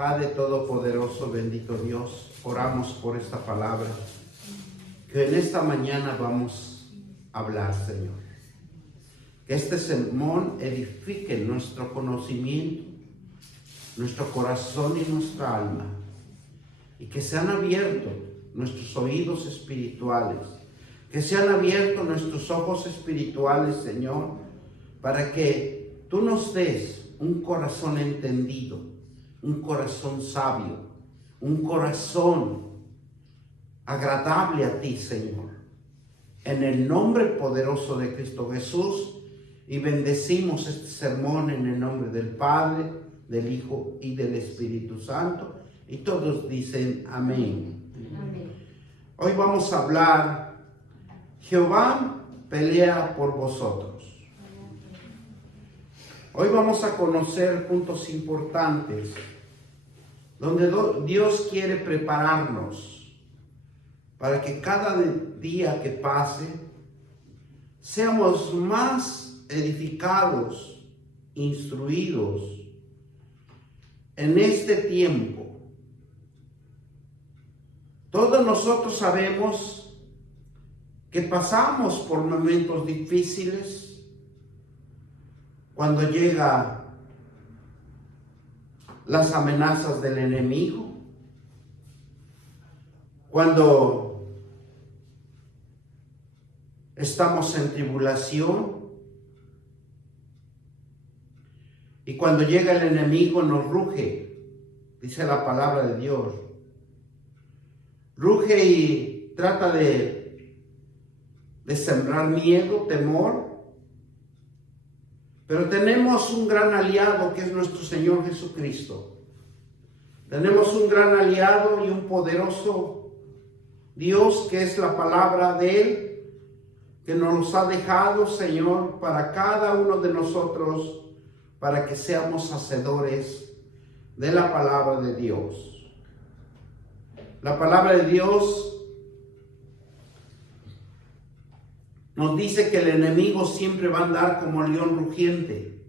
Padre Todopoderoso, bendito Dios, oramos por esta palabra que en esta mañana vamos a hablar, Señor. Que este sermón edifique nuestro conocimiento, nuestro corazón y nuestra alma, y que sean abiertos nuestros oídos espirituales, que sean abiertos nuestros ojos espirituales, Señor, para que tú nos des un corazón entendido, un corazón sabio, un corazón agradable a ti, Señor. En el nombre poderoso de Cristo Jesús, y bendecimos este sermón en el nombre del Padre, del Hijo y del Espíritu Santo. Y todos dicen amén. Amén. Hoy vamos a hablar, Jehová pelea por vosotros. Hoy vamos a conocer puntos importantes donde Dios quiere prepararnos para que cada día que pase seamos más edificados, instruidos en este tiempo. Todos nosotros sabemos que pasamos por momentos difíciles cuando llegan las amenazas del enemigo, cuando estamos en tribulación y cuando llega el enemigo nos ruge, dice la palabra de Dios. Ruge y trata de sembrar miedo, temor. Pero tenemos un gran aliado que es nuestro Señor Jesucristo. Tenemos un gran aliado y un poderoso Dios que es la palabra de Él, que nos los ha dejado, Señor, para cada uno de nosotros, para que seamos hacedores de la palabra de Dios. La palabra de Dios nos dice que el enemigo siempre va a andar como león rugiente.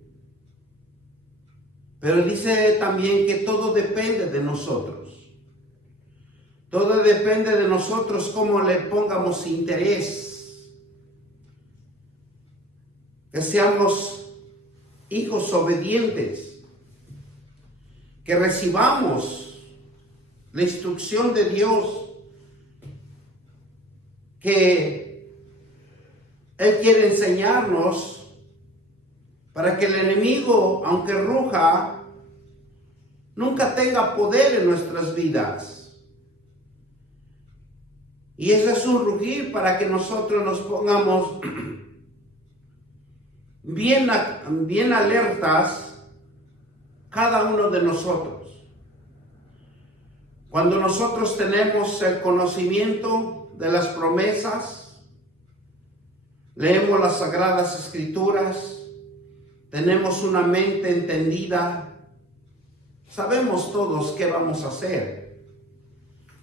Pero dice también que todo depende de nosotros. Todo depende de nosotros cómo le pongamos interés. Que seamos hijos obedientes. Que recibamos la instrucción de Dios. Que Él quiere enseñarnos para que el enemigo, aunque ruja, nunca tenga poder en nuestras vidas. Y ese es un rugir para que nosotros nos pongamos bien alertas, cada uno de nosotros. Cuando nosotros tenemos el conocimiento de las promesas, leemos las Sagradas Escrituras, tenemos una mente entendida, sabemos todos qué vamos a hacer,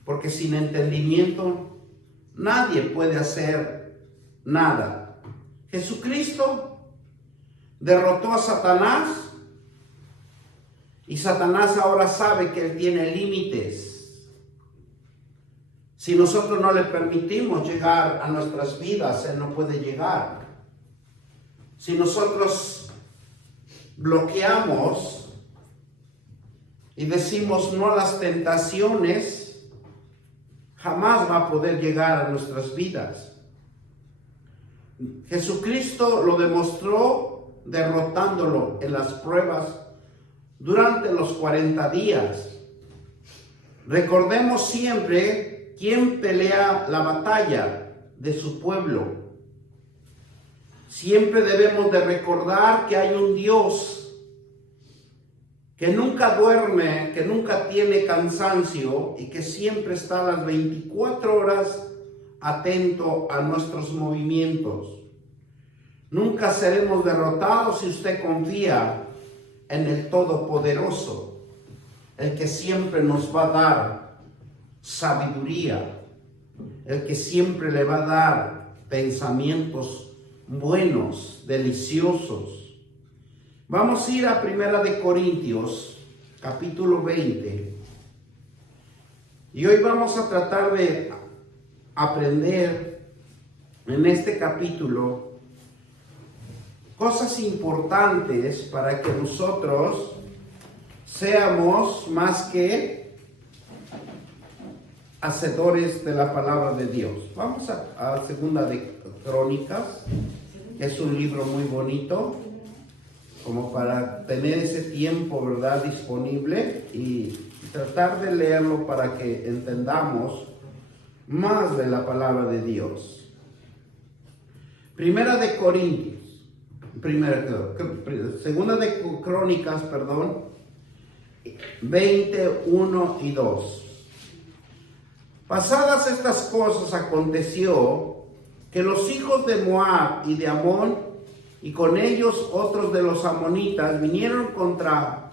porque sin entendimiento nadie puede hacer nada. Jesucristo derrotó a Satanás y Satanás ahora sabe que él tiene límites. Si nosotros no le permitimos llegar a nuestras vidas, él no puede llegar. Si nosotros bloqueamos y decimos no a las tentaciones, jamás va a poder llegar a nuestras vidas. Jesucristo lo demostró derrotándolo en las pruebas durante los 40 días. Recordemos siempre quién pelea la batalla de su pueblo. Siempre debemos de recordar que hay un Dios que nunca duerme, que nunca tiene cansancio y que siempre está a las 24 horas atento a nuestros movimientos. Nunca seremos derrotados si usted confía en el Todopoderoso, el que siempre nos va a dar sabiduría, el que siempre le va a dar pensamientos buenos, deliciosos. Vamos a ir a 1 de Corintios, capítulo 20. Y hoy vamos a tratar de aprender en este capítulo cosas importantes para que nosotros seamos más que hacedores de la palabra de Dios. Vamos a Segunda de Crónicas, que es un libro muy bonito, como para tener ese tiempo, ¿verdad?, disponible y tratar de leerlo para que entendamos más de la palabra de Dios. Segunda de Crónicas, 21 y 2. Pasadas estas cosas aconteció que los hijos de Moab y de Amón y con ellos otros de los amonitas vinieron contra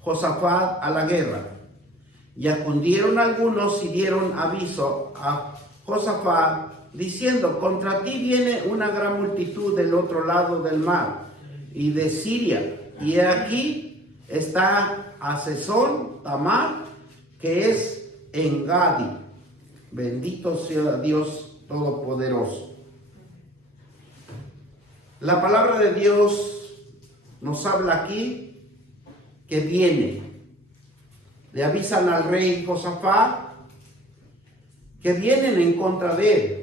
Josafat a la guerra. Y acudieron algunos y dieron aviso a Josafat diciendo: contra ti viene una gran multitud del otro lado del mar y de Siria, y aquí está Hazezón Tamar, que es Engadi. Bendito sea Dios Todopoderoso. La palabra de Dios nos habla aquí que viene. Le avisan al rey Josafat que vienen en contra de él.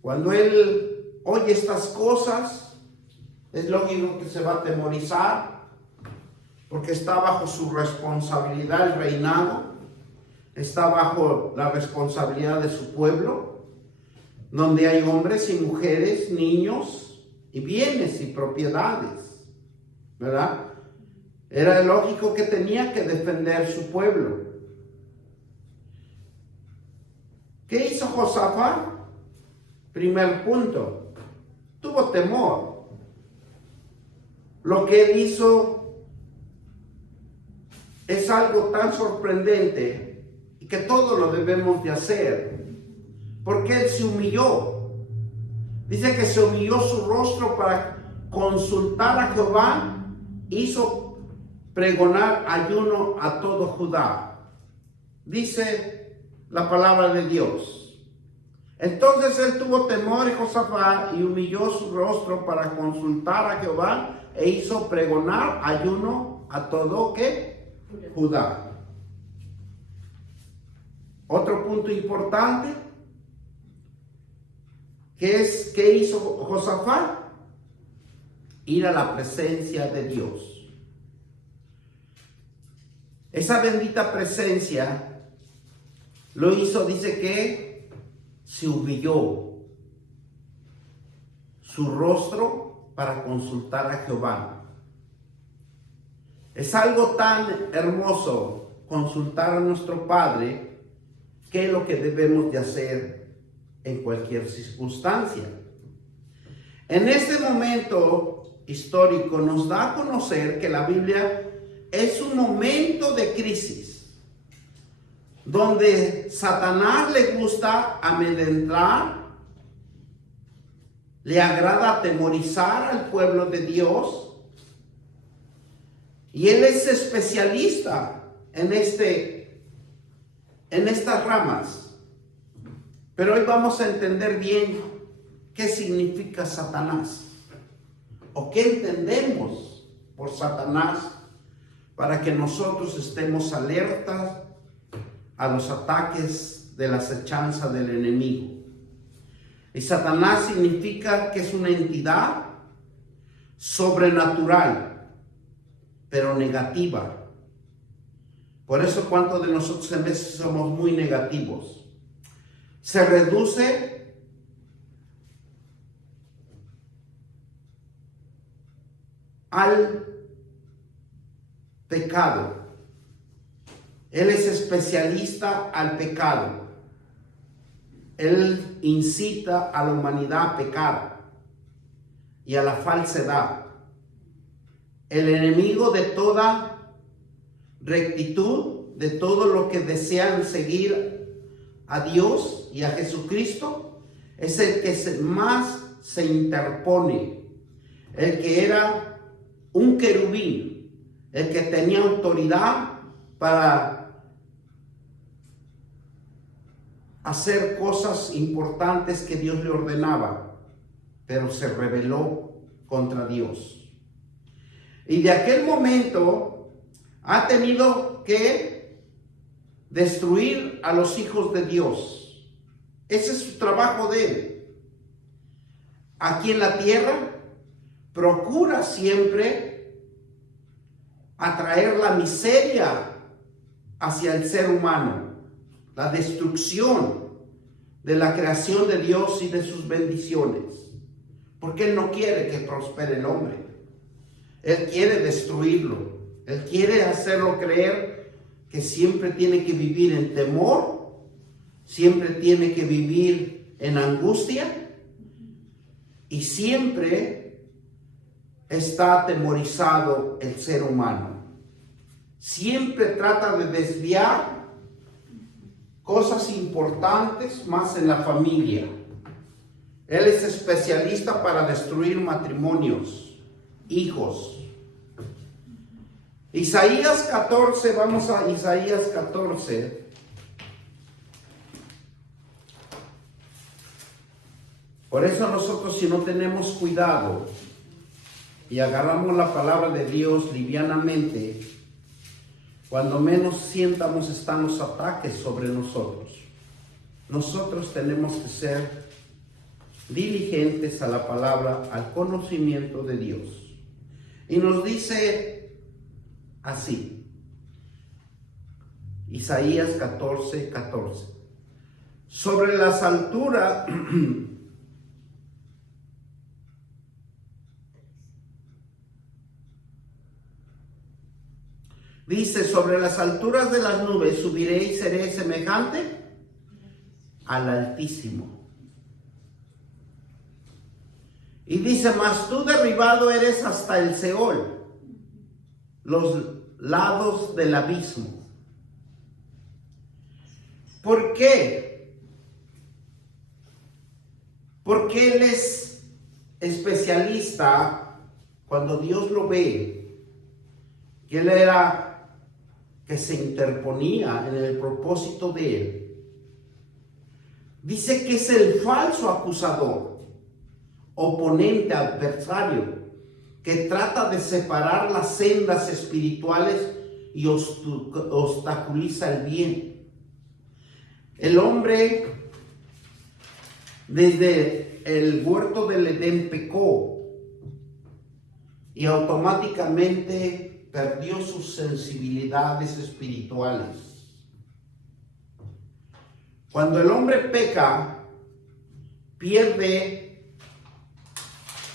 Cuando él oye estas cosas, es lógico que se va a atemorizar, porque está bajo su responsabilidad el reinado, está bajo la responsabilidad de su pueblo, donde hay hombres y mujeres, niños y bienes y propiedades, ¿verdad? Era lógico que tenía que defender su pueblo. ¿Qué hizo Josafat? Primer punto, tuvo temor. Lo que él hizo es algo tan sorprendente y que todo lo debemos de hacer, porque él se humilló. Dice que se humilló su rostro para consultar a Jehová, hizo pregonar ayuno a todo Judá. Dice la palabra de Dios. Entonces él tuvo temor de Josafat y humilló su rostro para consultar a Jehová e hizo pregonar ayuno a todo ¿qué? Judá. Otro punto importante, ¿qué hizo Josafat? Ir a la presencia de Dios. Esa bendita presencia lo hizo, dice que se humilló su rostro para consultar a Jehová. Es algo tan hermoso consultar a nuestro Padre, que es lo que debemos de hacer en cualquier circunstancia. En este momento histórico nos da a conocer que la Biblia es un momento de crisis, donde Satanás le gusta amedrentar, le agrada atemorizar al pueblo de Dios, y él es especialista en estas ramas. Pero hoy vamos a entender bien qué significa Satanás, o qué entendemos por Satanás, para que nosotros estemos alertas a los ataques de la acechanza del enemigo. Y Satanás significa que es una entidad sobrenatural, pero negativa. Por eso, ¿cuántos de nosotros en veces somos muy negativos? Se reduce al pecado. Él es especialista al pecado. Él incita a la humanidad a pecar y a la falsedad. El enemigo de toda rectitud, de todo lo que desean seguir a Dios y a Jesucristo, es el que más se interpone. El que era un querubín, el que tenía autoridad para hacer cosas importantes que Dios le ordenaba, pero se rebeló contra Dios. Y de aquel momento ha tenido que destruir a los hijos de Dios. Ese es su trabajo de él. Aquí en la tierra procura siempre atraer la miseria hacia el ser humano, la destrucción de la creación de Dios y de sus bendiciones, porque Él no quiere que prospere el hombre. Él quiere destruirlo. Él quiere hacerlo creer que siempre tiene que vivir en temor, siempre tiene que vivir en angustia y siempre está atemorizado el ser humano. Siempre trata de desviar cosas importantes más en la familia. Él es especialista para destruir matrimonios, hijos. Isaías 14, vamos a Isaías 14. Por eso nosotros, si no tenemos cuidado y agarramos la palabra de Dios livianamente, cuando menos sientamos están los ataques sobre nosotros. Nosotros tenemos que ser diligentes a la palabra, al conocimiento de Dios. Y nos dice así, Isaías 14, 14. Sobre las alturas, dice, sobre las alturas de las nubes subiré y seré semejante al Altísimo. Y dice, mas tú derribado eres hasta el Seol, los lados del abismo. ¿Por qué? Porque Él es especialista cuando Dios lo ve, que Él era que se interponía en el propósito de Él. Dice que es el falso acusador, oponente, adversario, que trata de separar las sendas espirituales y obstaculiza el bien. El hombre desde el huerto del Edén pecó y automáticamente perdió sus sensibilidades espirituales. Cuando el hombre peca, pierde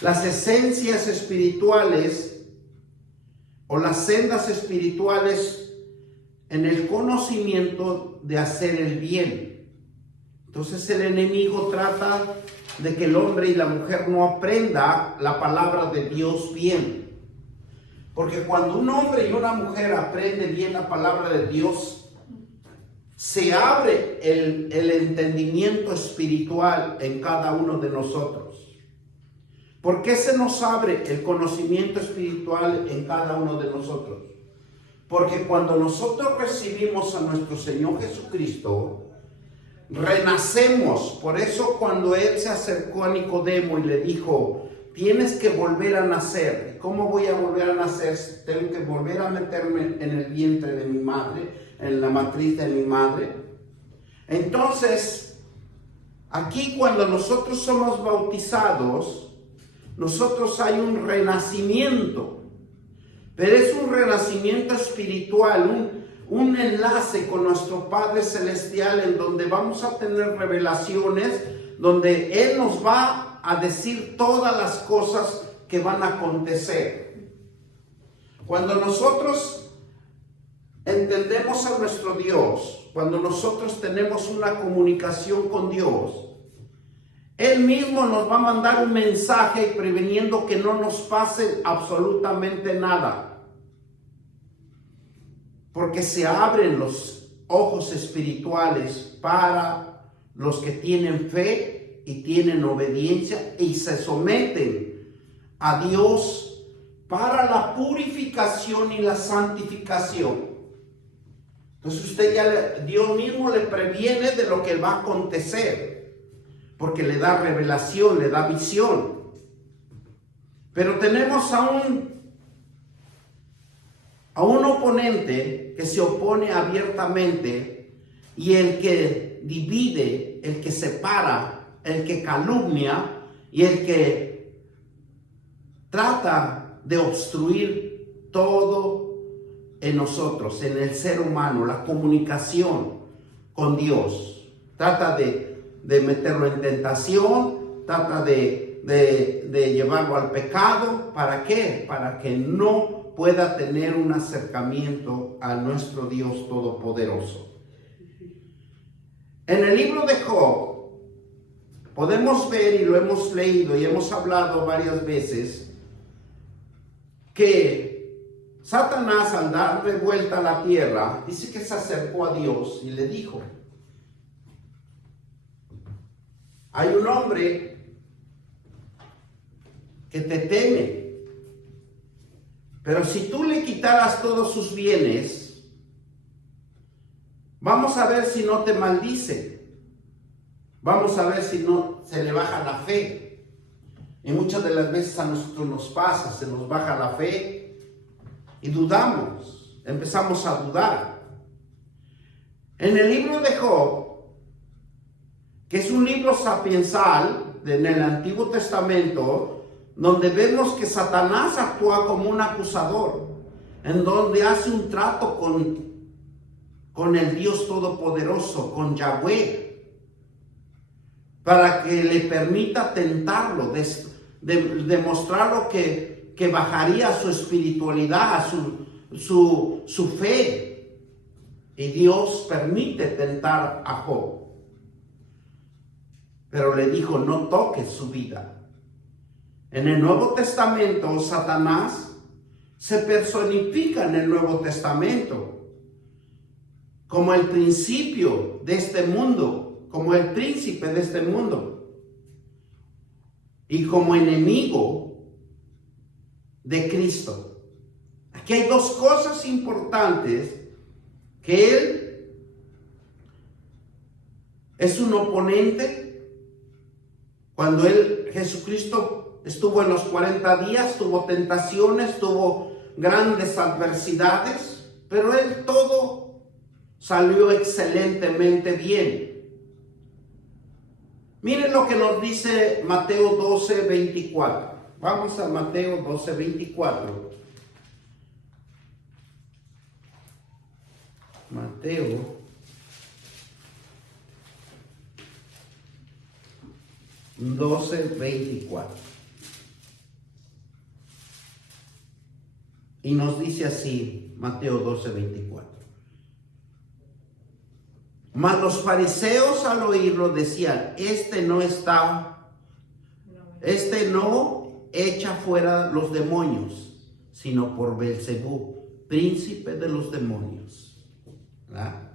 las esencias espirituales o las sendas espirituales en el conocimiento de hacer el bien. Entonces el enemigo trata de que el hombre y la mujer no aprenda la palabra de Dios bien. Porque cuando un hombre y una mujer aprende bien la palabra de Dios, se abre el entendimiento espiritual en cada uno de nosotros. ¿Por qué se nos abre el conocimiento espiritual en cada uno de nosotros? Porque cuando nosotros recibimos a nuestro Señor Jesucristo, renacemos. Por eso cuando Él se acercó a Nicodemo y le dijo, tienes que volver a nacer. ¿Cómo voy a volver a nacer? Tengo que volver a meterme en el vientre de mi madre, en la matriz de mi madre. Entonces, aquí cuando nosotros somos bautizados, nosotros hay un renacimiento, pero es un renacimiento espiritual, un enlace con nuestro Padre Celestial en donde vamos a tener revelaciones, donde Él nos va a decir todas las cosas que van a acontecer. Cuando nosotros entendemos a nuestro Dios, cuando nosotros tenemos una comunicación con Dios, Él mismo nos va a mandar un mensaje previniendo que no nos pase absolutamente nada. Porque se abren los ojos espirituales para los que tienen fe y tienen obediencia y se someten a Dios para la purificación y la santificación. Entonces Dios mismo le previene de lo que va a acontecer, porque le da revelación, le da visión. Pero tenemos a un oponente que se opone abiertamente, y el que divide, el que separa, el que calumnia y el que trata de obstruir todo en nosotros, en el ser humano, la comunicación con Dios. Trata de meterlo en tentación, trata de llevarlo al pecado. ¿Para qué? Para que no pueda tener un acercamiento a nuestro Dios Todopoderoso. En el libro de Job podemos ver, y lo hemos leído y hemos hablado varias veces, que Satanás, al darle vuelta a la tierra, dice que se acercó a Dios y le dijo: hay un hombre que te teme, pero si tú le quitaras todos sus bienes, vamos a ver si no te maldice, vamos a ver si no se le baja la fe. Y muchas de las veces a nosotros nos pasa, se nos baja la fe y dudamos, empezamos a dudar. En el libro de Job, que es un libro sapiensal en el Antiguo Testamento, donde vemos que Satanás actúa como un acusador, en donde hace un trato con el Dios Todopoderoso, con Yahweh, para que le permita tentarlo, demostrarlo que bajaría su espiritualidad, su fe. Y Dios permite tentar a Job, pero le dijo: no toques su vida. En el Nuevo Testamento, Satanás se personifica en el Nuevo Testamento como el principio de este mundo, como el príncipe de este mundo, y como enemigo de Cristo. Aquí hay dos cosas importantes: que Él es un oponente. Cuando Jesucristo estuvo en los 40 días, tuvo tentaciones, tuvo grandes adversidades, pero Él todo salió excelentemente bien. Miren lo que nos dice Mateo 12:24. Vamos a Mateo 12:24. Mateo 12:24. Y nos dice así, Mateo 12:24. Mas los fariseos al oírlo decían: este no echa fuera los demonios, sino por Belzebú, príncipe de los demonios. ¿Verdad?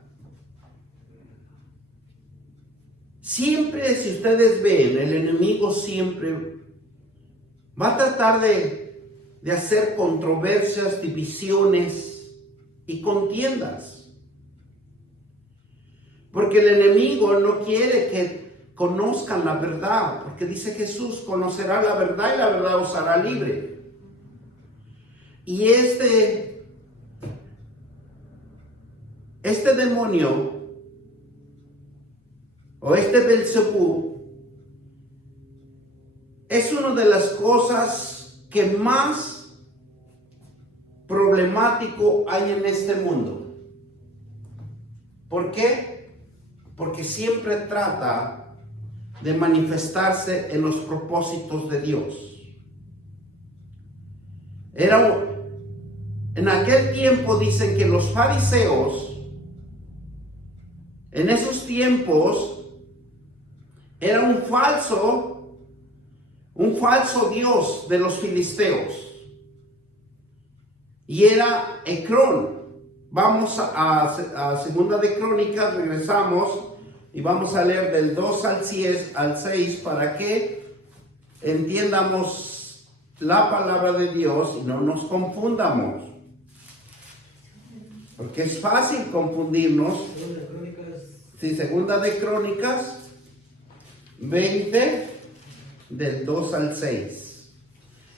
Siempre, si ustedes ven, el enemigo siempre va a tratar de hacer controversias, divisiones y contiendas. Porque el enemigo no quiere que conozcan la verdad, porque dice Jesús: conocerá la verdad y la verdad os hará libre. Y este demonio, o este Belzebú, es una de las cosas que más problemático hay en este mundo. ¿Por qué? Porque siempre trata de manifestarse en los propósitos de Dios. En aquel tiempo dicen que los fariseos, en esos tiempos, era un falso Dios de los filisteos, y era Ecrón. Vamos a Segunda de Crónicas, regresamos y vamos a leer del 2 al 6 para que entiendamos la palabra de Dios y no nos confundamos. Porque es fácil confundirnos. Sí, Segunda de Crónicas 20, del 2 al 6.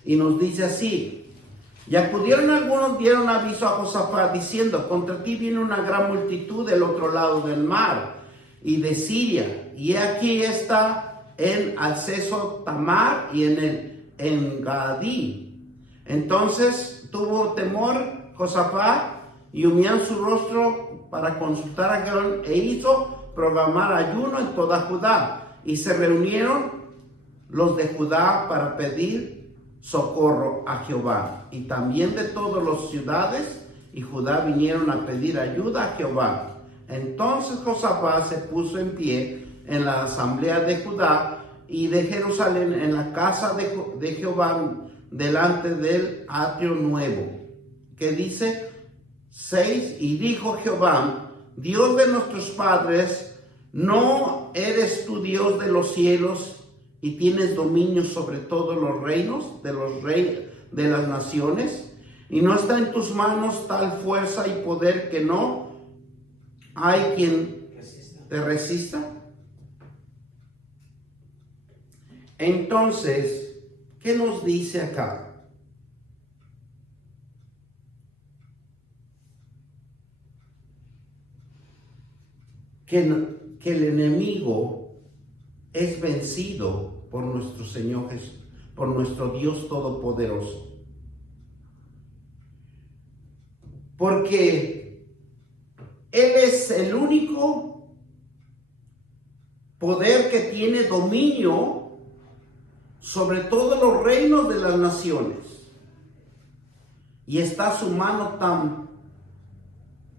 Y nos dice así: y acudieron algunos, dieron aviso a Josafat, diciendo: contra ti viene una gran multitud del otro lado del mar y de Siria, y aquí está en Alceso Tamar y en Engadí. Entonces tuvo temor Josafat y humilló su rostro para consultar a Jehová, e hizo proclamar ayuno en toda Judá. Y se reunieron los de Judá para pedir socorro a Jehová. Y también de todas las ciudades y Judá vinieron a pedir ayuda a Jehová. Entonces Josafat se puso en pie en la asamblea de Judá y de Jerusalén, en la casa de Jehová, delante del atrio nuevo. Que dice 6: y dijo Jehová, Dios de nuestros padres, ¿no eres tú Dios de los cielos y tienes dominio sobre todos los reinos de los reyes de las naciones? ¿Y no está en tus manos tal fuerza y poder que no hay quien te resista? Entonces, ¿qué nos dice acá? Que el enemigo es vencido por nuestro Señor Jesús, por nuestro Dios Todopoderoso. Porque Él es el único poder que tiene dominio sobre todos los reinos de las naciones. Y está su mano tan,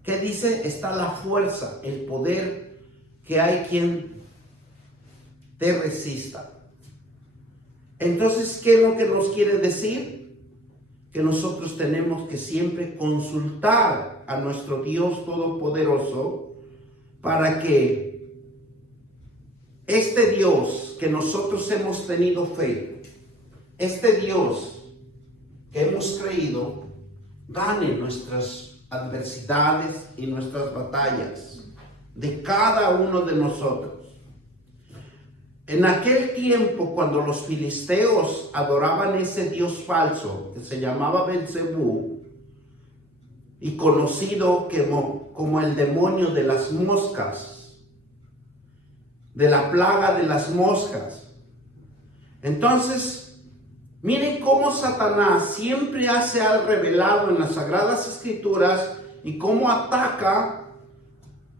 ¿qué dice? Está la fuerza, el poder, que hay quien te resista. Entonces, ¿qué es lo que nos quiere decir? Que nosotros tenemos que siempre consultar a nuestro Dios Todopoderoso para que este Dios que nosotros hemos tenido fe, este Dios que hemos creído, gane nuestras adversidades y nuestras batallas de cada uno de nosotros. En aquel tiempo, cuando los filisteos adoraban ese dios falso que se llamaba Belzebú, y conocido como el demonio de las moscas, de la plaga de las moscas. Entonces, miren cómo Satanás siempre hace al revelado en las Sagradas Escrituras y cómo ataca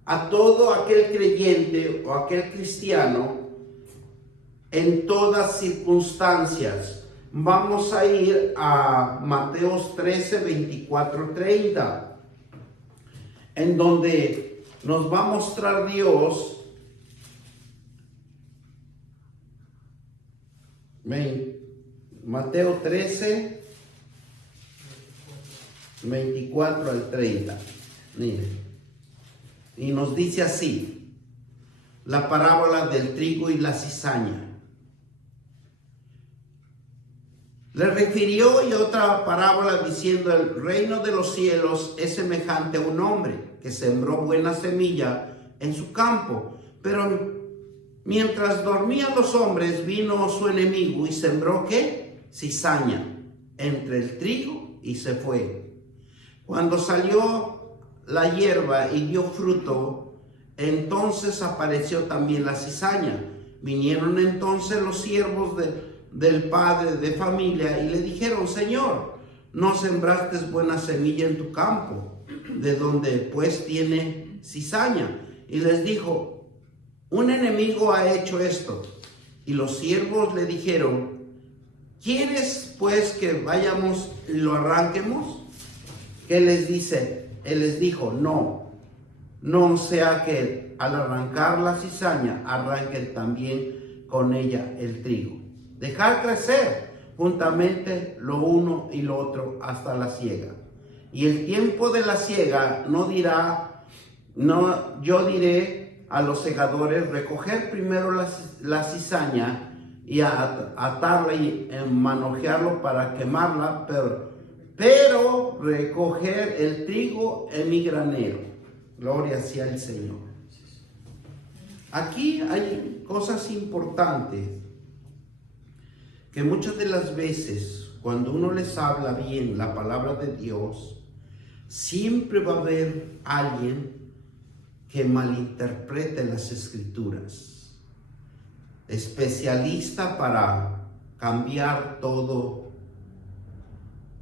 a todo aquel creyente o aquel cristiano en todas circunstancias. Vamos a ir a Mateos 13, 24, 30, en donde nos va a mostrar Dios Mateo 13, 24 al 30. Miren. Y nos dice así, la parábola del trigo y la cizaña. Le refirió y otra parábola diciendo: el reino de los cielos es semejante a un hombre que sembró buena semilla en su campo, pero mientras dormían los hombres, vino su enemigo y sembró ¿qué? Cizaña entre el trigo y se fue. Cuando salió la hierba y dio fruto, entonces apareció también la cizaña. Vinieron entonces los siervos del padre de familia y le dijeron: Señor, ¿no sembraste buena semilla en tu campo? ¿De donde pues tiene cizaña? Y les dijo: un enemigo ha hecho esto. Y los siervos le dijeron: ¿quieres pues que vayamos y lo arranquemos? ¿Qué les dice? Él les dijo: no sea que al arrancar la cizaña arranquen también con ella el trigo. Dejar crecer juntamente lo uno y lo otro hasta la siega. Y el tiempo de la siega yo diré a los segadores: recoger primero la cizaña y atarla y manojearlo para quemarla, pero recoger el trigo en mi granero. Gloria sea el Señor. Aquí hay cosas importantes que muchas de las veces cuando uno les habla bien la palabra de Dios, siempre va a haber alguien que malinterprete las escrituras, especialista para cambiar todo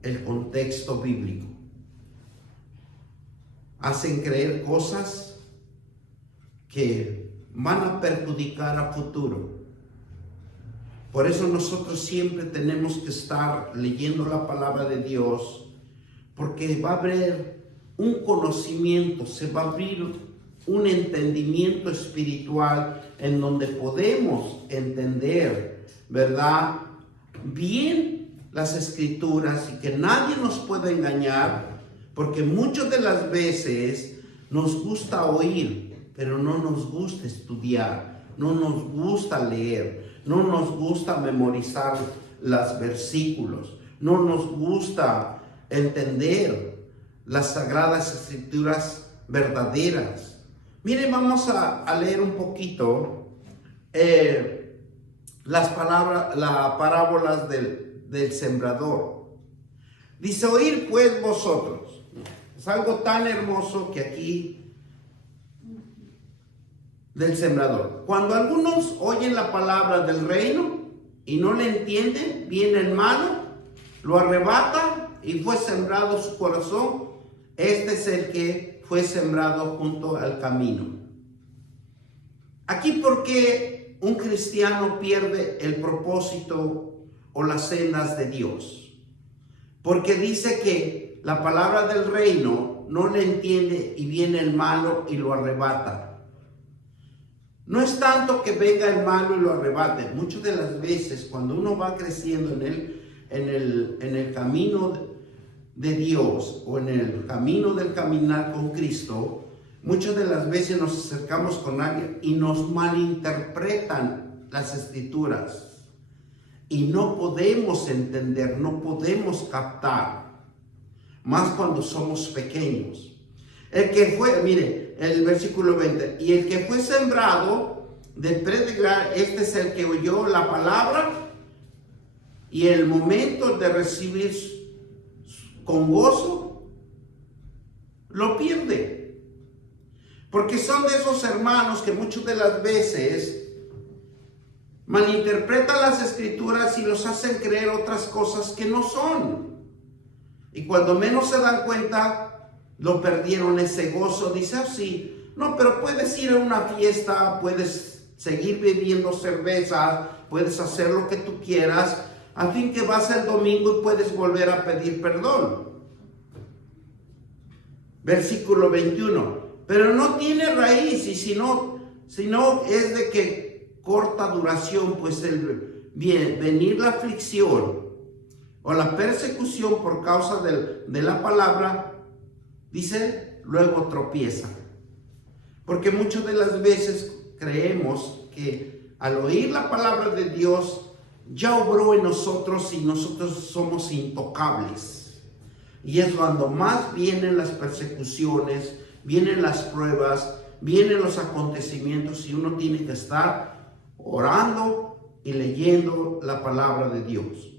el contexto bíblico. Hacen creer cosas que van a perjudicar a futuro. Por eso nosotros siempre tenemos que estar leyendo la palabra de Dios, porque va a haber un conocimiento, se va a abrir un entendimiento espiritual en donde podemos entender, ¿verdad?, bien las escrituras y que nadie nos pueda engañar, porque muchas de las veces nos gusta oír, pero no nos gusta estudiar, no nos gusta leer, no nos gusta memorizar los versículos, no nos gusta entender las sagradas escrituras verdaderas. Miren, vamos a leer un poquito las parábolas del sembrador. Dice: oír pues vosotros. Es algo tan hermoso que aquí del sembrador. Cuando algunos oyen la palabra del reino y no le entienden, viene el malo, lo arrebata y fue sembrado su corazón. Este es el que fue sembrado junto al camino. Aquí, ¿por qué un cristiano pierde el propósito o las sendas de Dios? Porque dice que la palabra del reino no le entiende y viene el malo y lo arrebata. No es tanto que venga el malo y lo arrebate. Muchas de las veces cuando uno va creciendo en el camino de Dios o en el camino del caminar con Cristo, muchas de las veces nos acercamos con alguien y nos malinterpretan las escrituras y no podemos entender, no podemos captar, más cuando somos pequeños. El que fue, mire, el versículo 20, y el que fue sembrado de predicar, este es el que oyó la palabra y el momento de recibir con gozo lo pierde, porque son de esos hermanos que muchas de las veces malinterpretan las escrituras y los hacen creer otras cosas que no son, y cuando menos se dan cuenta lo perdieron ese gozo. Dice así: no, pero puedes ir a una fiesta, puedes seguir bebiendo cerveza, puedes hacer lo que tú quieras, al fin que vas el domingo y puedes volver a pedir perdón. Versículo 21, pero no tiene raíz, y si no es de que corta duración, pues venir la aflicción o la persecución por causa de la palabra, dice, luego tropieza. Porque muchas de las veces creemos que al oír la palabra de Dios ya obró en nosotros y nosotros somos intocables. Y es cuando más vienen las persecuciones, vienen las pruebas, vienen los acontecimientos, y uno tiene que estar orando y leyendo la palabra de Dios.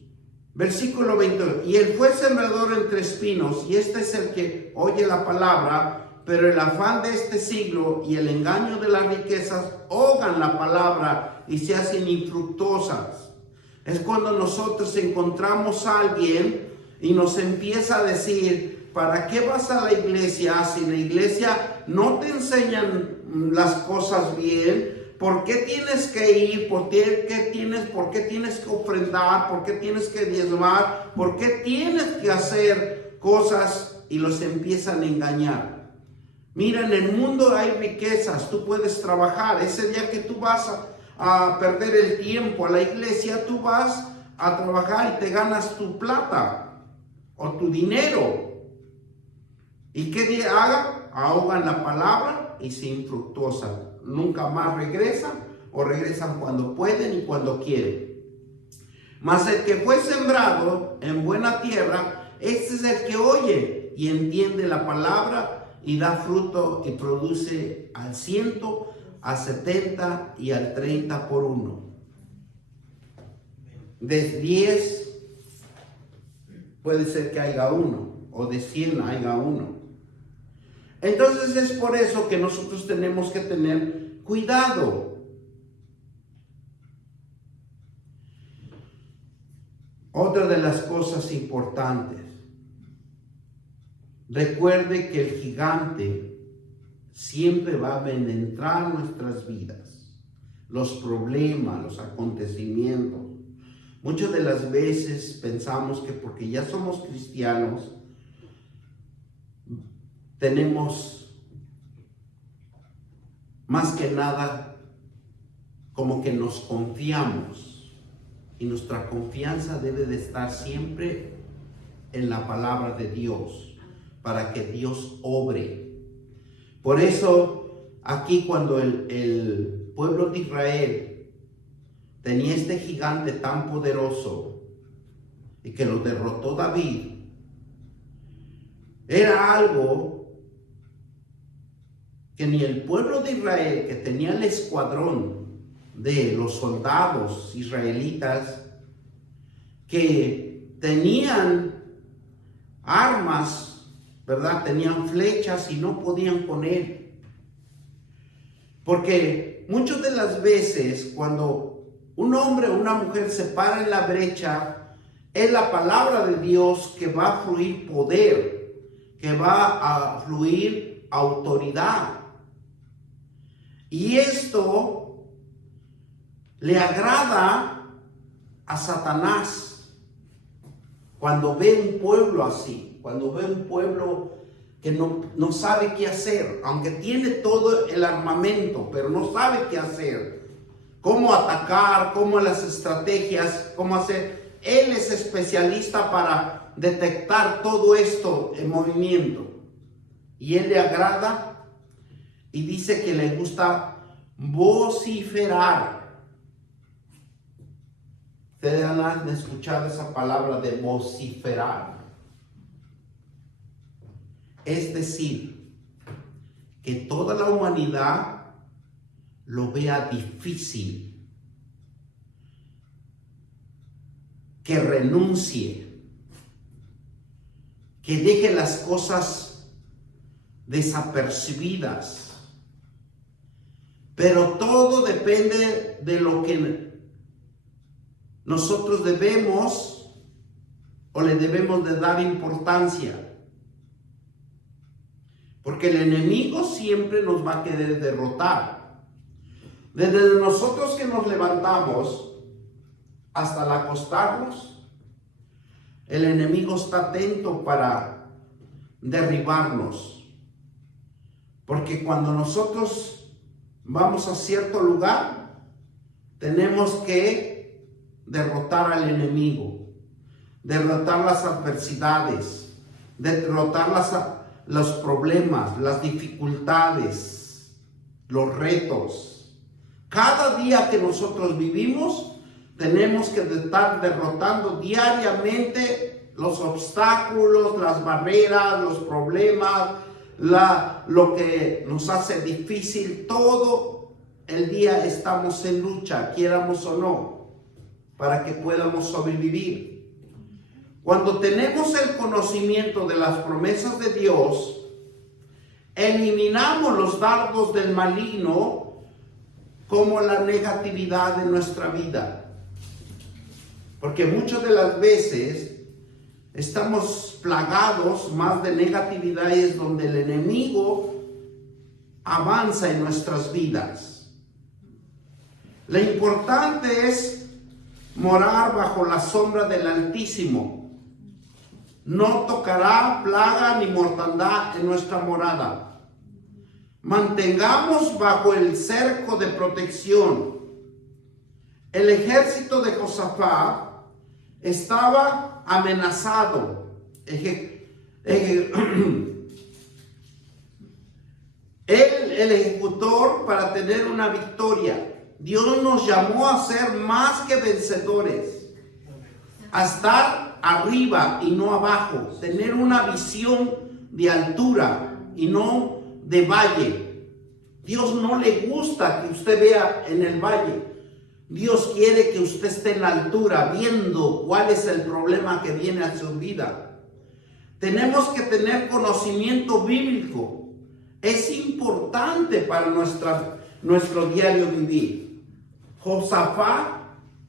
Versículo 20, y él fue sembrador entre espinos, y este es el que oye la palabra, pero el afán de este siglo y el engaño de las riquezas ahogan la palabra y se hacen infructuosas. Es cuando nosotros encontramos a alguien y nos empieza a decir: ¿para qué vas a la iglesia si en la iglesia no te enseñan las cosas bien? ¿Por qué tienes que ir? ¿Por qué tienes que ofrendar? ¿Por qué tienes que diezmar? ¿Por qué tienes que hacer cosas? Y los empiezan a engañar. Mira, en el mundo hay riquezas, tú puedes trabajar. Ese día que tú vas a perder el tiempo a la iglesia, tú vas a trabajar y te ganas tu plata o tu dinero. ¿Y qué día haga? Ahogan la palabra y se infructuosan. Nunca más regresan, o regresan cuando pueden y cuando quieren. Mas el que fue sembrado en buena tierra, este es el que oye y entiende la palabra y da fruto y produce al 100, al 70 y al 30 por uno. De 10 puede ser que haya uno, o de 100 haya uno. Entonces es por eso que nosotros tenemos que tener cuidado. Otra de las cosas importantes, recuerde que el gigante siempre va a envenenar nuestras vidas, los problemas, los acontecimientos. Muchas de las veces pensamos que porque ya somos cristianos, tenemos más que nada como que nos confiamos. Y nuestra confianza debe de estar siempre en la palabra de Dios, para que Dios obre. Por eso, aquí cuando el pueblo de Israel tenía este gigante tan poderoso y que lo derrotó David, era algo que ni el pueblo de Israel, que tenía el escuadrón de los soldados israelitas que tenían armas, ¿verdad? Tenían flechas y no podían con él. Porque muchas de las veces cuando un hombre o una mujer se para en la brecha, es la palabra de Dios que va a fluir poder, que va a fluir autoridad. Y esto le agrada a Satanás cuando ve un pueblo así, cuando ve un pueblo que no sabe qué hacer, aunque tiene todo el armamento, pero no sabe qué hacer, cómo atacar, cómo las estrategias, cómo hacer. Él es especialista para detectar todo esto en movimiento. Y él le agrada y dice que le gusta vociferar. Ustedes han escuchado esa palabra de vociferar. Es decir, que toda la humanidad lo vea difícil, que renuncie, que deje las cosas desapercibidas. Pero todo depende de lo que nosotros debemos o le debemos de dar importancia. Porque el enemigo siempre nos va a querer derrotar. Desde nosotros que nos levantamos hasta el acostarnos, el enemigo está atento para derribarnos. Porque cuando nosotros vamos a cierto lugar, tenemos que derrotar al enemigo, derrotar las adversidades, derrotar los problemas, las dificultades, los retos. Cada día que nosotros vivimos, tenemos que estar derrotando diariamente los obstáculos, las barreras, los problemas, lo que nos hace difícil. Todo el día estamos en lucha, quieramos o no, para que podamos sobrevivir. Cuando tenemos el conocimiento de las promesas de Dios, eliminamos los dardos del maligno como la negatividad de nuestra vida. Porque muchas de las veces estamos plagados más de negatividad, y es donde el enemigo avanza en nuestras vidas. Lo importante es morar bajo la sombra del Altísimo. No tocará plaga ni mortandad en nuestra morada. Mantengamos bajo el cerco de protección. El ejército de Josafat estaba amenazado. El ejecutor para tener una victoria. Dios nos llamó a ser más que vencedores. a estar arriba y no abajo, tener una visión de altura y no de valle. Dios no le gusta que usted vea en el valle. Dios quiere que usted esté en la altura, viendo cuál es el problema que viene a su vida. Tenemos que tener conocimiento bíblico. Es importante para nuestro diario vivir. Josafat,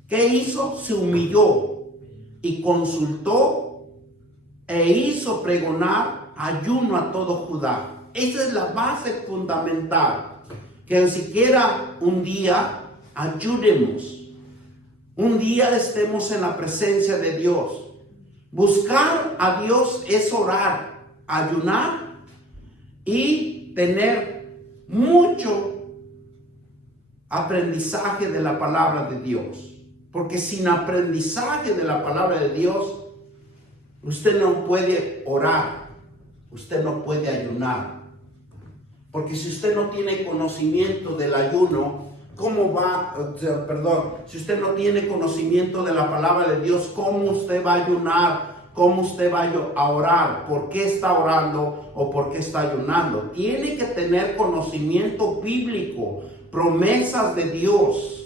¿qué hizo? Se humilló y consultó e hizo pregonar ayuno a todo Judá. Esa es la base fundamental. Que ni siquiera un día ayunemos. Un día estemos en la presencia de Dios. Buscar a Dios es orar, ayunar y tener mucho aprendizaje de la palabra de Dios. Porque sin aprendizaje de la palabra de Dios, usted no puede orar, usted no puede ayunar. Porque si usted no tiene conocimiento del ayuno, si usted no tiene conocimiento de la palabra de Dios, ¿cómo usted va a ayunar? ¿Cómo usted va a orar? ¿Por qué está orando o por qué está ayunando? Tiene que tener conocimiento bíblico, promesas de Dios,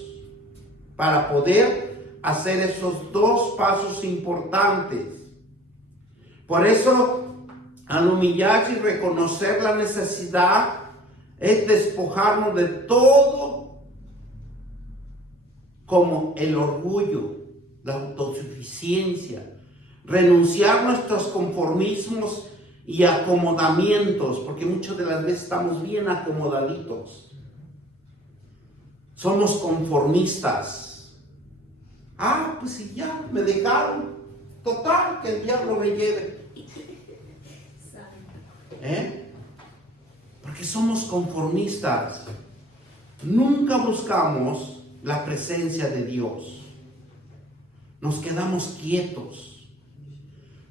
para poder hacer esos dos pasos importantes. Por eso, al humillarse y reconocer la necesidad, es despojarnos de todo, como el orgullo, la autosuficiencia, renunciar a nuestros conformismos y acomodamientos, porque muchas de las veces estamos bien acomodaditos. Somos conformistas. Pues si ya me dejaron, total, que el diablo me lleve. Porque somos conformistas. Nunca buscamos la presencia de Dios. Nos quedamos quietos.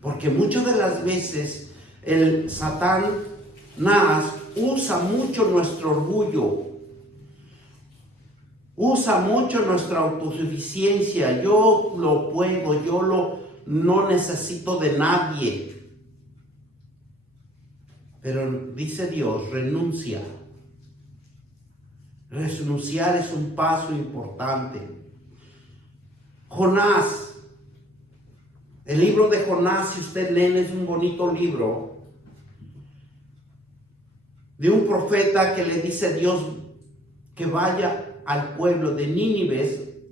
Porque muchas de las veces el Satanás usa mucho nuestro orgullo. Usa mucho nuestra autosuficiencia. Yo lo puedo, no necesito de nadie. Pero dice Dios, renuncia. Renunciar es un paso importante. Jonás. El libro de Jonás, si usted lee, es un bonito libro de un profeta que le dice a Dios que vaya al pueblo de Nínive,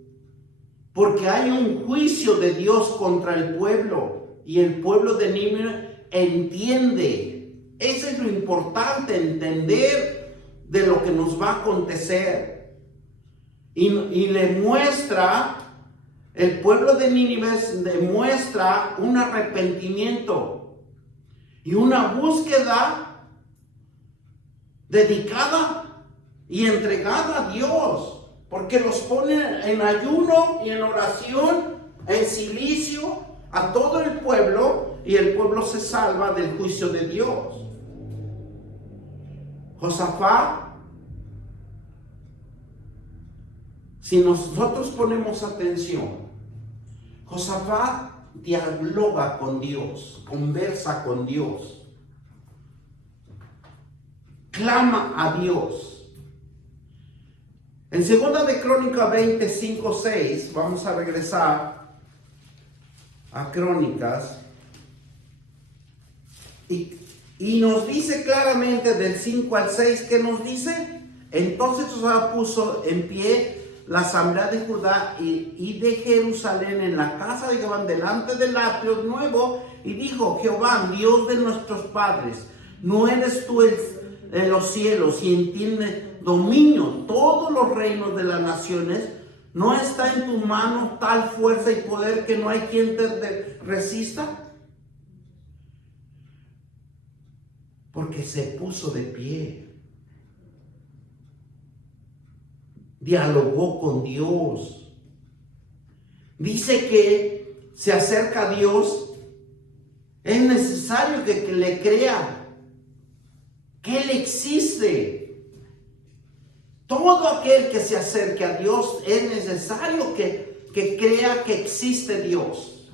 porque hay un juicio de Dios contra el pueblo, y el pueblo de Nínive entiende. Eso es lo importante, entender de lo que nos va a acontecer. Y le muestra, el pueblo de Nínive demuestra un arrepentimiento y una búsqueda dedicada y entregada a Dios, porque los pone en ayuno y en oración, en silicio a todo el pueblo, y el pueblo se salva del juicio de Dios. Josafat, si nosotros ponemos atención, Josafat dialoga con Dios, conversa con Dios, clama a Dios. En 2 de Crónicas 25:6, vamos a regresar a Crónicas, y nos dice claramente del 5 al 6, ¿qué nos dice? Entonces Josafat puso en pie la asamblea de Judá y de Jerusalén en la casa de Jehová delante del atrio nuevo, y dijo: Jehová, Dios de nuestros padres, ¿no eres tú en los cielos y entiende dominio todos los reinos de las naciones? ¿No está en tu mano tal fuerza y poder que no hay quien te resista? Porque se puso de pie, dialogó con Dios. Dice que se acerca a Dios, es necesario que le crea que Él existe. Todo aquel que se acerque a Dios es necesario que crea que existe Dios.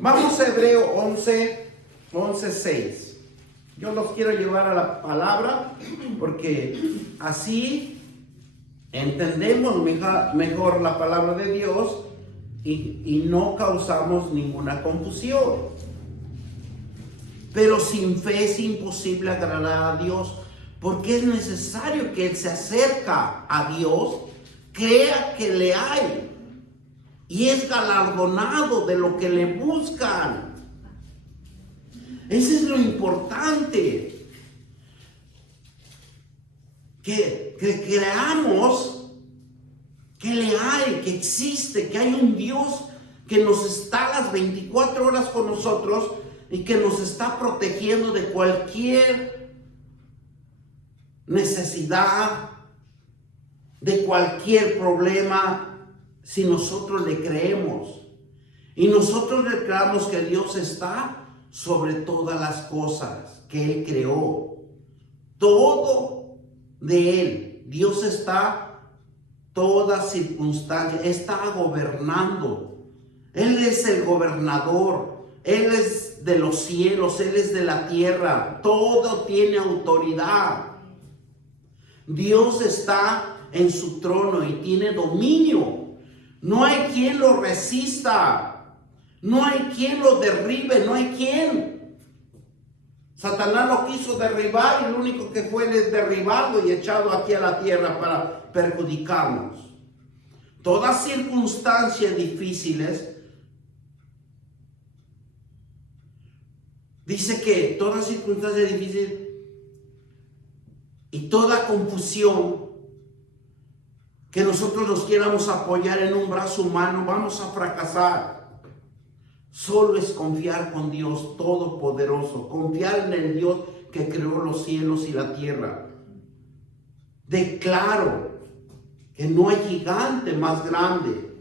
Vamos a Hebreo 11:6. Yo los quiero llevar a la palabra porque así entendemos mejor la palabra de Dios y no causamos ninguna confusión. Pero sin fe es imposible agradar a Dios, porque es necesario que el se acerca a Dios crea que le hay y es galardonado de lo que le buscan. Eso es lo importante, que creamos que le hay, que existe, que hay un Dios que nos está las 24 horas con nosotros y que nos está protegiendo de cualquier necesidad, de cualquier problema, si nosotros le creemos. Y nosotros le creamos que Dios está sobre todas las cosas que Él creó. Todo de Él. Dios está, toda circunstancia, está gobernando. Él es el gobernador. Él es de los cielos, Él es de la tierra. Todo tiene autoridad. Dios está en su trono y tiene dominio. No hay quien lo resista. No hay quien lo derribe. No hay quien. Satanás lo quiso derribar y lo único que fue es derribado y echado aquí a la tierra para perjudicarnos. Todas circunstancias difíciles. Dice que toda circunstancia difícil y toda confusión que nosotros nos quieramos apoyar en un brazo humano, vamos a fracasar. Solo es confiar con Dios Todopoderoso, confiar en el Dios que creó los cielos y la tierra. Declaro que no hay gigante más grande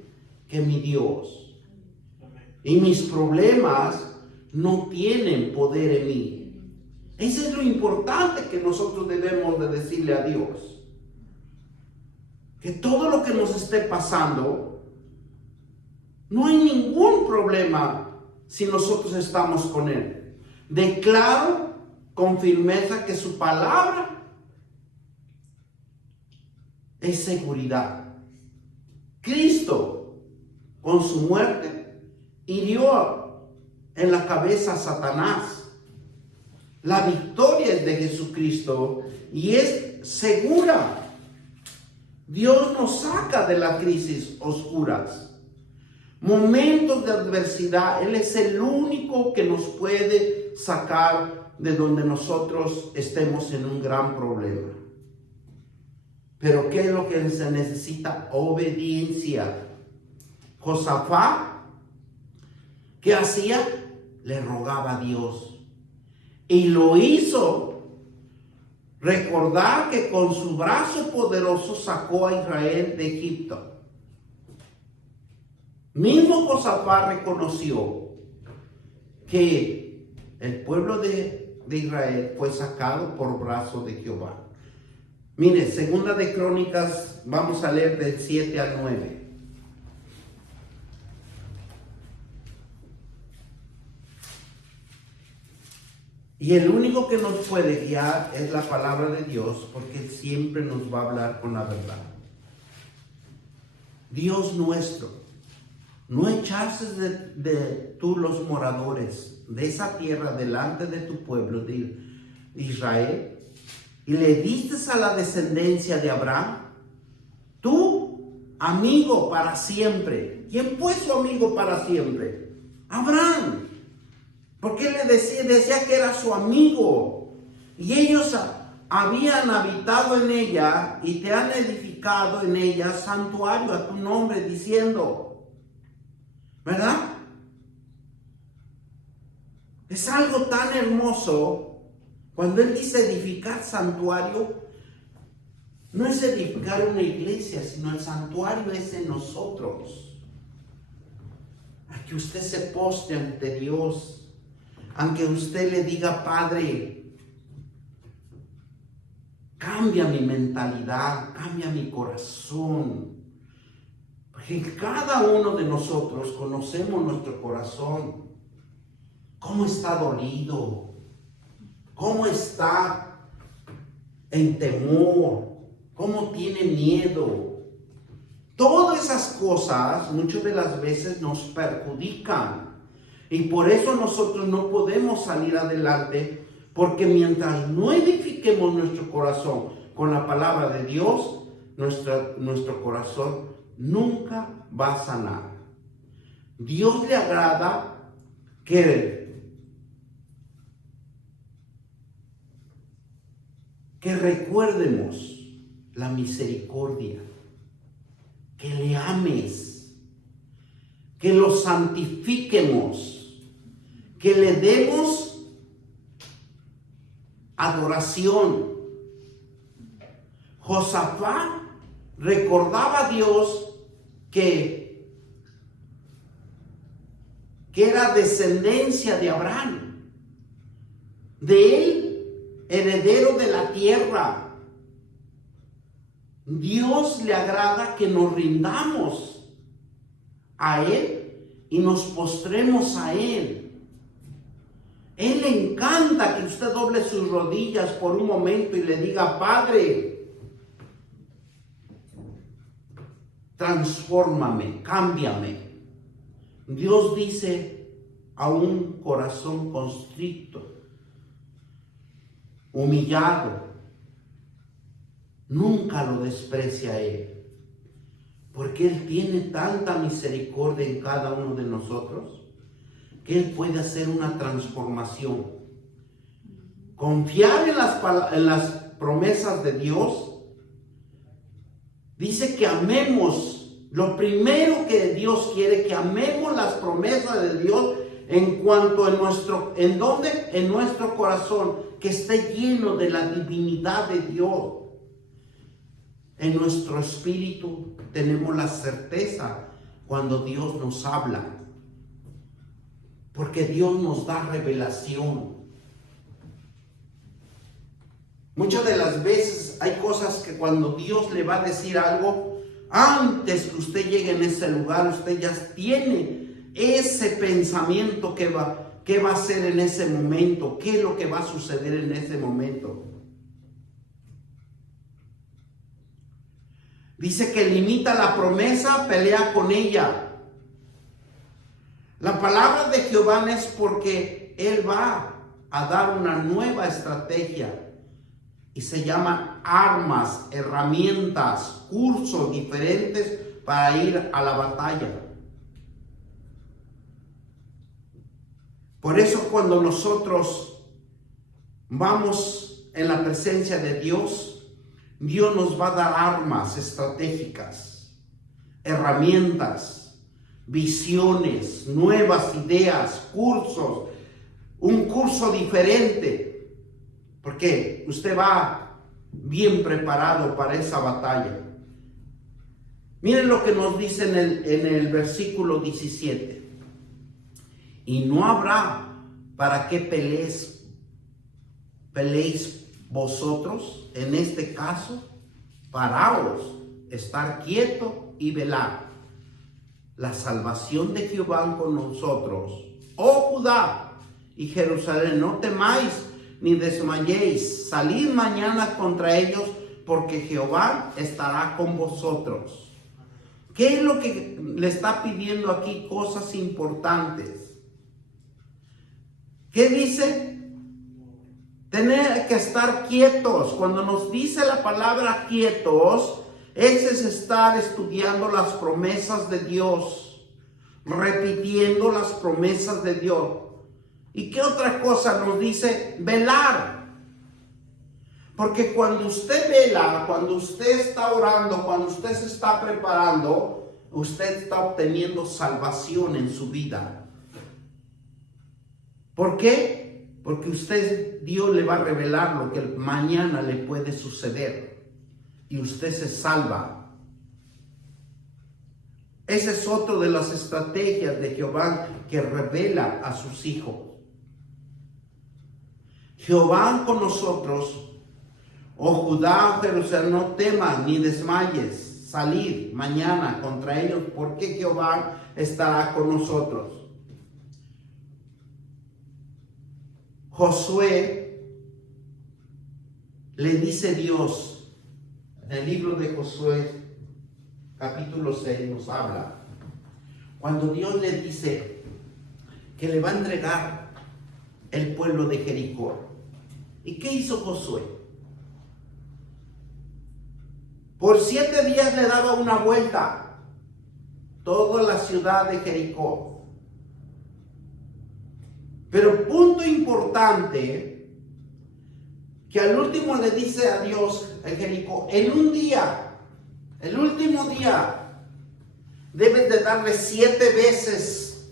que mi Dios. Y mis problemas no tienen poder en mí. Eso es lo importante que nosotros debemos de decirle a Dios. Que todo lo que nos esté pasando, no hay ningún problema si nosotros estamos con Él. Declaro con firmeza que su palabra es seguridad. Cristo, con su muerte, hirió en la cabeza a Satanás. La victoria es de Jesucristo y es segura. Dios nos saca de las crisis oscuras. Momentos de adversidad, Él es el único que nos puede sacar de donde nosotros estemos en un gran problema. Pero ¿qué es lo que se necesita? Obediencia. Josafat, ¿qué hacía? Le rogaba a Dios. Y lo hizo. Recordar que con su brazo poderoso sacó a Israel de Egipto. Mismo Josafat reconoció que el pueblo de Israel fue sacado por brazo de Jehová. Mire, segunda de Crónicas, vamos a leer del 7 al 9. Y el único que nos puede guiar es la palabra de Dios, porque Él siempre nos va a hablar con la verdad. Dios nuestro, no echases de tú los moradores de esa tierra delante de tu pueblo de Israel, y le diste a la descendencia de Abraham, tú, amigo para siempre. ¿Quién fue su amigo para siempre? Abraham. Porque él le decía que era su amigo. Y ellos habían habitado en ella y te han edificado en ella santuario a tu nombre, diciendo, ¿verdad? Es algo tan hermoso. Cuando él dice edificar santuario, no es edificar una iglesia, sino el santuario es en nosotros. A que usted se postre ante Dios. Aunque usted le diga, Padre, cambia mi mentalidad, cambia mi corazón. Porque cada uno de nosotros conocemos nuestro corazón. cómo está dolido, cómo está en temor, cómo tiene miedo. Todas esas cosas muchas de las veces nos perjudican y por eso nosotros no podemos salir adelante, porque mientras no edifiquemos nuestro corazón con la palabra de Dios, nuestro corazón nunca va a sanar. Dios le agrada que recuerdemos la misericordia, que le ames, que lo santifiquemos, que le demos adoración. Josafat recordaba a Dios que era descendencia de Abraham, de él, heredero de la tierra. Dios le agrada que nos rindamos a Él y nos postremos a Él. Él le encanta que usted doble sus rodillas por un momento y le diga: Padre, transfórmame, cámbiame. Dios dice a un corazón constricto, humillado, nunca lo desprecia a Él, porque Él tiene tanta misericordia en cada uno de nosotros que Él puede hacer una transformación. Confiar en las promesas de Dios dice que amemos. Lo primero que Dios quiere, que amemos las promesas de Dios en cuanto ¿en dónde? En nuestro corazón, que esté lleno de la divinidad de Dios. En nuestro espíritu tenemos la certeza cuando Dios nos habla, porque Dios nos da revelación. Muchas de las veces hay cosas que cuando Dios le va a decir algo, antes que usted llegue en ese lugar, usted ya tiene ese pensamiento que va a hacer en ese momento, qué es lo que va a suceder en ese momento. Dice que limita la promesa, pelea con ella. La palabra de Jehová es porque Él va a dar una nueva estrategia. Y se llaman armas, herramientas, cursos diferentes para ir a la batalla. Por eso cuando nosotros vamos en la presencia de Dios, Dios nos va a dar armas estratégicas, herramientas, visiones, nuevas ideas, cursos, un curso diferente. Porque usted va bien preparado para esa batalla. Miren lo que nos dice en el versículo 17. Y no habrá para qué peleéis vosotros. En este caso, paraos, estar quieto y velar. La salvación de Jehová con nosotros. Oh Judá y Jerusalén, no temáis ni desmayéis, salid mañana contra ellos, porque Jehová estará con vosotros. ¿Qué es lo que le está pidiendo aquí? Cosas importantes. ¿Qué dice? Tener que estar quietos. Cuando nos dice la palabra quietos, ese es estar estudiando las promesas de Dios, repitiendo las promesas de Dios. ¿Y qué otra cosa nos dice? Velar. Porque cuando usted vela, cuando usted está orando, cuando usted se está preparando, usted está obteniendo salvación en su vida. ¿Por qué? Porque Dios le va a revelar lo que mañana le puede suceder. Y usted se salva. Esa es otra de las estrategias de Jehová que revela a sus hijos. Jehová con nosotros, oh Judá, Jerusalén, no temas ni desmayes, salid mañana contra ellos, porque Jehová estará con nosotros. Josué le dice Dios, en el libro de Josué, capítulo 6, nos habla, cuando Dios le dice que le va a entregar el pueblo de Jericó. ¿Y qué hizo Josué? Por 7 días le daba una vuelta toda la ciudad de Jericó. Pero punto importante, que al último le dice a Dios en Jericó, en un día, el último día, debes de darle 7 veces.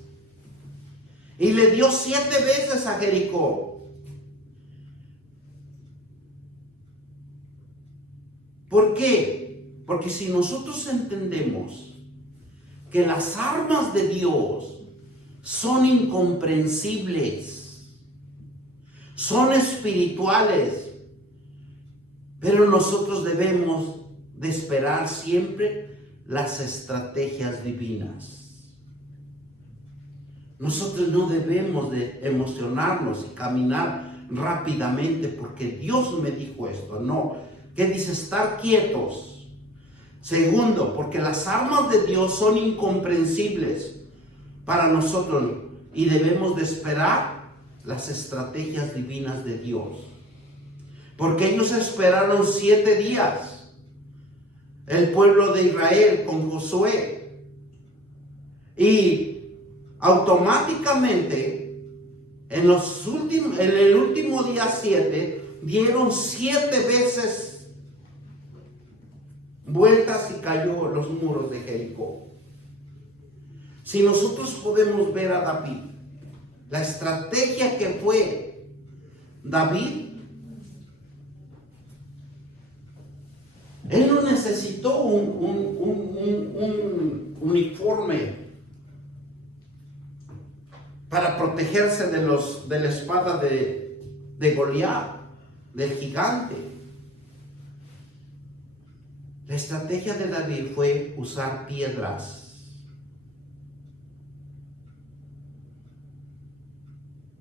Y le dio 7 veces a Jericó. ¿Por qué? Porque si nosotros entendemos que las armas de Dios son incomprensibles, son espirituales, pero nosotros debemos de esperar siempre las estrategias divinas. Nosotros no debemos de emocionarnos y caminar rápidamente porque Dios me dijo esto. No, que dice estar quietos. Segundo, porque las armas de Dios son incomprensibles para nosotros y debemos de esperar las estrategias divinas de Dios. Porque ellos esperaron 7 días, el pueblo de Israel con Josué, y automáticamente en el último día 7 dieron 7 veces vueltas y cayó los muros de Jericó. Si nosotros podemos ver a David, la estrategia que fue David, él no necesitó un uniforme para protegerse de la espada de Goliat, del gigante. La estrategia de David fue usar piedras.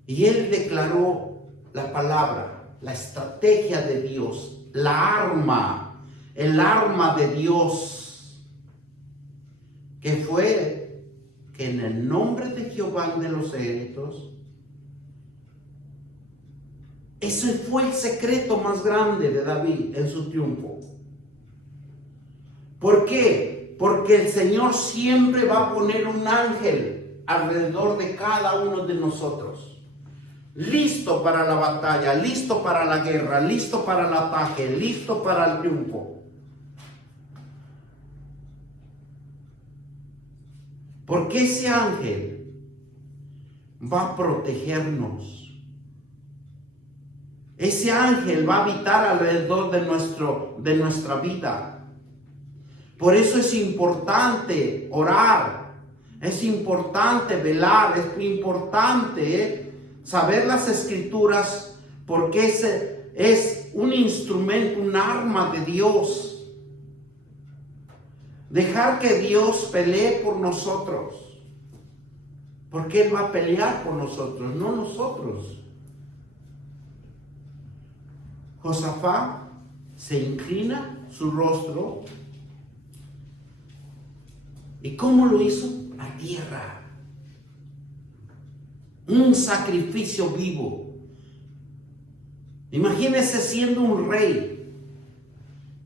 Y él declaró la palabra, la estrategia de Dios, el arma de Dios, que fue que en el nombre de Jehová de los ejércitos, ese fue el secreto más grande de David en su triunfo. ¿Por qué? Porque el Señor siempre va a poner un ángel alrededor de cada uno de nosotros. Listo para la batalla, listo para la guerra, listo para el ataque, listo para el triunfo. Porque ese ángel va a protegernos. Ese ángel va a habitar alrededor de nuestra vida. Por eso es importante orar, es importante velar, es importante saber las escrituras, porque ese es un instrumento, un arma de Dios. Dejar que Dios pelee por nosotros, porque Él va a pelear por nosotros, no nosotros. Josafat se inclina su rostro. ¿Y cómo lo hizo? A tierra. Un sacrificio vivo. Imagínese siendo un rey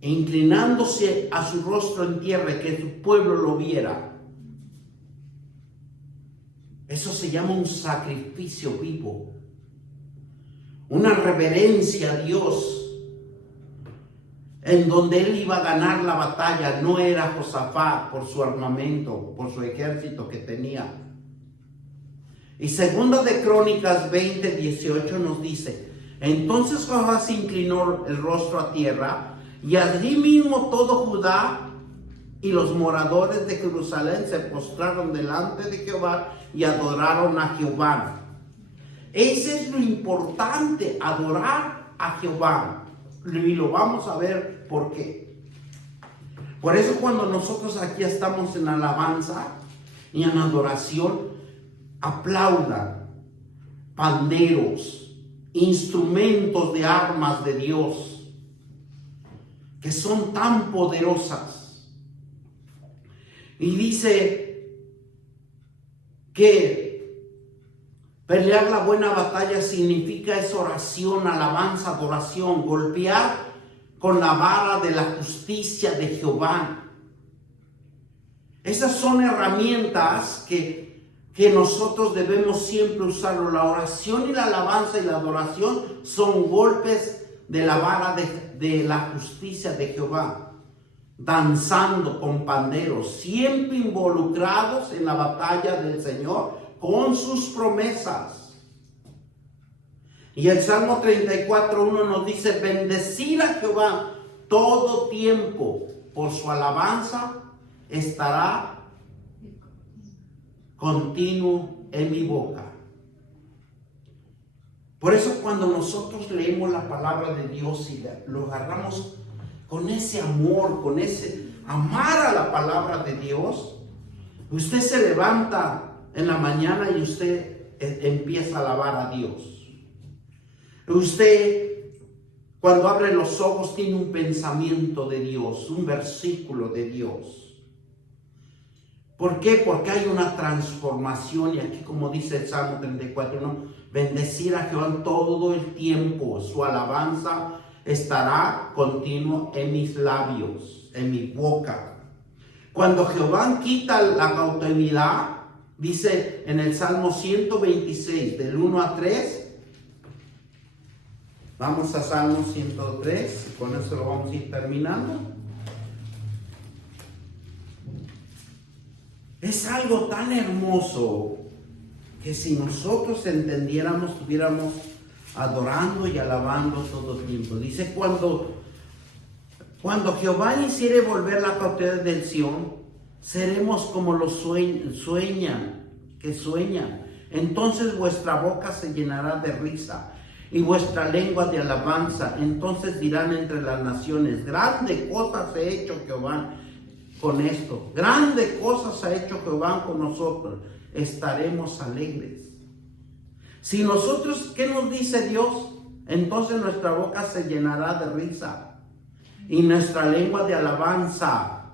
e inclinándose a su rostro en tierra y que su pueblo lo viera. Eso se llama un sacrificio vivo. Una reverencia a Dios, en donde él iba a ganar la batalla. No era Josafat por su armamento, por su ejército que tenía. Y segunda de Crónicas 20:18 nos dice: entonces Josafat se inclinó el rostro a tierra, y allí mismo todo Judá y los moradores de Jerusalén se postraron delante de Jehová y adoraron a Jehová. Ese es lo importante, adorar a Jehová. Y lo vamos a ver por qué. Por eso cuando nosotros aquí estamos en alabanza y en adoración, aplaudan, panderos, instrumentos de armas de Dios que son tan poderosas. Y dice que pelear la buena batalla significa esa oración, alabanza, adoración, golpear con la vara de la justicia de Jehová. Esas son herramientas que nosotros debemos siempre usarlo. La oración y la alabanza y la adoración son golpes de la vara de la justicia de Jehová, danzando con panderos, siempre involucrados en la batalla del Señor con sus promesas. Y el Salmo 34:1 nos dice: bendecir a Jehová todo tiempo, por su alabanza estará continuo en mi boca. Por eso cuando nosotros leemos la palabra de Dios y lo agarramos con ese amor, con ese amar a la palabra de Dios, usted se levanta en la mañana y usted empieza a alabar a Dios. Usted, cuando abre los ojos, tiene un pensamiento de Dios, un versículo de Dios. ¿Por qué? Porque hay una transformación. Y aquí, como dice el Salmo 34, ¿no? Bendecir a Jehová todo el tiempo, su alabanza estará continuo en mis labios, en mi boca. Cuando Jehová quita la cautividad, dice en el Salmo 126, del 1 a 3, vamos a Salmo 103, y con eso lo vamos a ir terminando. Es algo tan hermoso que si nosotros entendiéramos, estuviéramos adorando y alabando todo el tiempo. Dice: cuando Jehová hiciere volver la cautividad del Sión, seremos como los sueñan. Entonces vuestra boca se llenará de risa y vuestra lengua de alabanza. Entonces dirán entre las naciones: grandes cosas ha hecho Jehová con esto, grandes cosas ha hecho Jehová con nosotros, estaremos alegres. Si nosotros, ¿qué nos dice Dios? Entonces nuestra boca se llenará de risa y nuestra lengua de alabanza.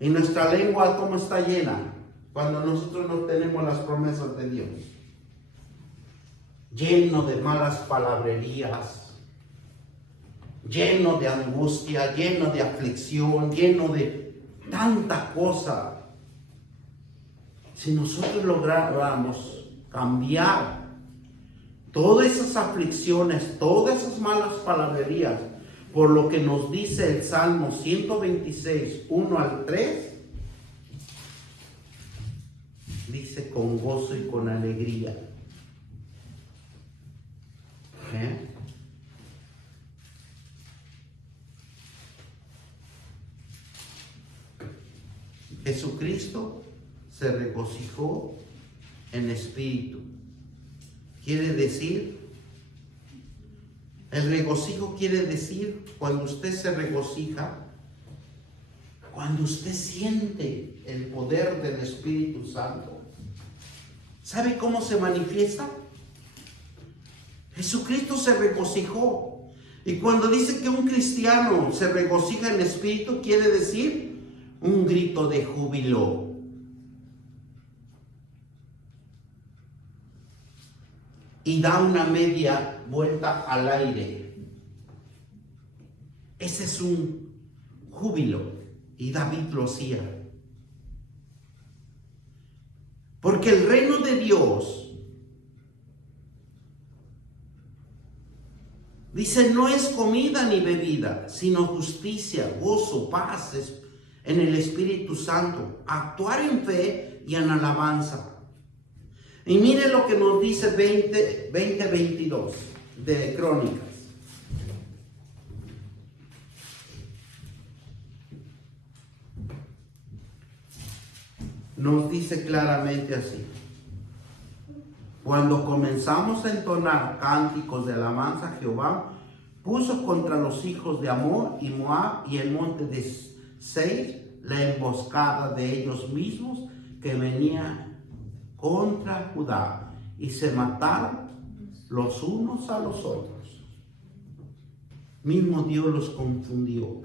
Y nuestra lengua, ¿cómo está llena? Cuando nosotros no tenemos las promesas de Dios, lleno de malas palabrerías, lleno de angustia, lleno de aflicción, lleno de tanta cosa. Si nosotros lográramos cambiar todas esas aflicciones, todas esas malas palabrerías, por lo que nos dice el Salmo 126, 1 al 3, dice: con gozo y con alegría. Jesucristo se regocijó en espíritu. Quiere decir, el regocijo quiere decir cuando usted se regocija, cuando usted siente el poder del Espíritu Santo. ¿Sabe cómo se manifiesta? Jesucristo se regocijó. Y cuando dice que un cristiano se regocija en espíritu, quiere decir un grito de júbilo. Y da una media vuelta al aire. Ese es un júbilo. Y David lo hacía. Porque el reino de Dios, dice, no es comida ni bebida, sino justicia, gozo, paz en el Espíritu Santo, actuar en fe y en alabanza. Y mire lo que nos dice 22 de Crónicas. Nos dice claramente así: cuando comenzamos a entonar cánticos de alabanza a Jehová, puso contra los hijos de Amón y Moab y el monte de Seir la emboscada de ellos mismos que venía contra Judá, y se mataron los unos a los otros. Mismo Dios los confundió.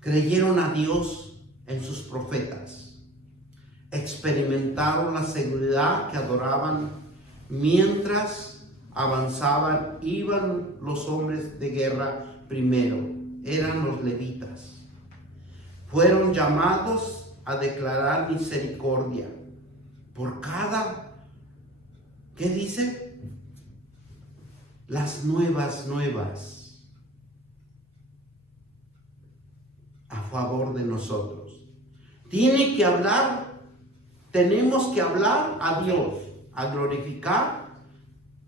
Creyeron a Dios en sus profetas. Experimentaron la seguridad que adoraban mientras avanzaban. Iban los hombres de guerra primero. Eran los levitas. Fueron llamados a declarar misericordia por cada, ¿qué dice? Las nuevas a favor de nosotros. Tenemos que hablar a Dios, a glorificar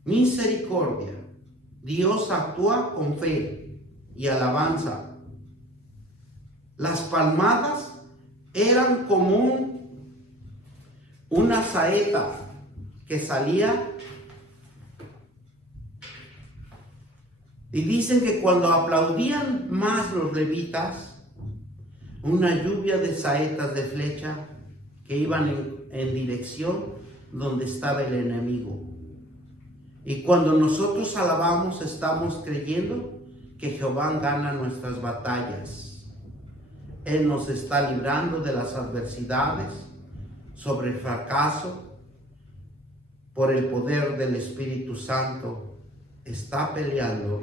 misericordia. Dios actúa con fe y alabanza. Las palmadas eran como una saeta que salía. Y dicen que cuando aplaudían más los levitas, una lluvia de saetas de flecha que iban en dirección donde estaba el enemigo. Y cuando nosotros alabamos, estamos creyendo que Jehová gana nuestras batallas. Él nos está librando de las adversidades, sobre el fracaso, por el poder del Espíritu Santo. Está peleando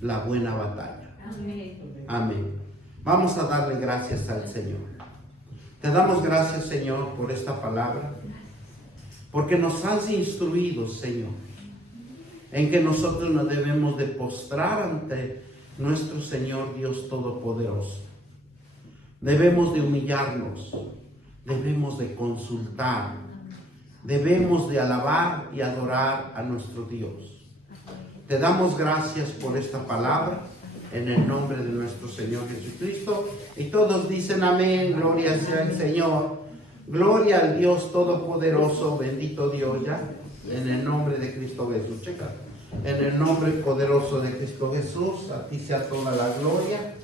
la buena batalla. Amén. Amén. Vamos a darle gracias al Señor. Te damos gracias, Señor, por esta palabra, porque nos has instruido, Señor, en que nosotros nos debemos de postrar ante nuestro Señor Dios Todopoderoso. Debemos de humillarnos, debemos de consultar, debemos de alabar y adorar a nuestro Dios. Te damos gracias por esta palabra, en el nombre de nuestro Señor Jesucristo. Y todos dicen amén, gloria sea al Señor. Gloria al Dios Todopoderoso, bendito Dios ya, en el nombre de Cristo Jesús. Checa. En el nombre poderoso de Cristo Jesús, a ti sea toda la gloria.